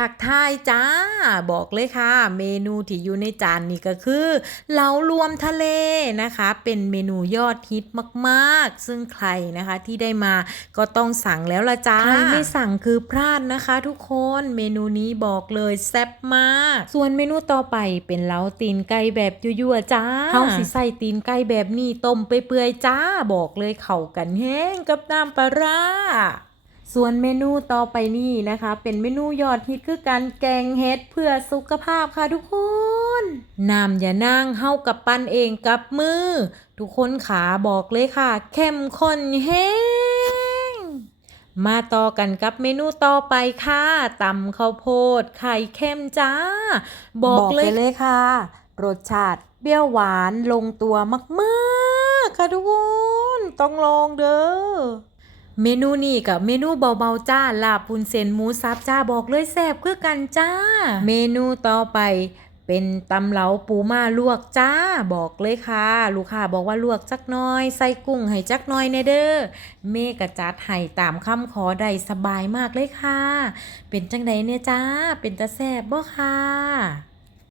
ทักทายจ้า บอกเลยค่ะ เมนูที่อยู่ในจานนี้ก็คือเหลารวมทะเลนะคะ เป็นเมนูยอดฮิตมากๆ ซึ่งใครนะคะที่ได้มาก็ต้องสั่งแล้วละจ้าใครไม่สั่งคือพลาดนะคะ ทุกคนเมนูนี้บอกเลยแซ่บมาก ส่วนเมนูต่อไปเป็นเหลาตีนไก่แบบยั่วๆจ้าเฮาสิใส่ตีนไก่แบบนี้ต้มไปเปื่อยๆจ้า บอกเลยเข้ากันแห้งกับน้ำปลาร้า ส่วนเมนูต่อไปนี่นะคะ เป็นเมนูยอดฮิตคือการแกงเห็ดเพื่อสุขภาพค่ะทุกคนน้ำอย่านั่งเฮากับปั้นเองกับมือ ทุกคนขาบอกเลยค่ะ เข้มข้นแห้งมาต่อกันกับเมนูต่อไปค่ะตำข้าวโพดไข่เค็มจ้า บอกเลยเลยค่ะ รสชาติเปรี้ยวหวานลงตัวมากๆ ค่ะทุกคน ต้องลองเด้อ เมนูนี้กับเมนูเบาๆจ้าลาบปุนเซนหมูสับจ้าบอกเลยแซ่บคือกันจ้า เมนูต่อไปเป็นตำเหลาปูมาลวกจ้าบอกเลยค่ะ ลูกค้าบอกว่าลวกจักน้อย ใส่กุ้งให้จักน้อยแน่เด้อเมกะจัดให้ตามคำขอได้สบายมากเลยค่ะ เป็นจังใดเนี่ยจ้า เป็นตาแซ่บบ่ค่ะ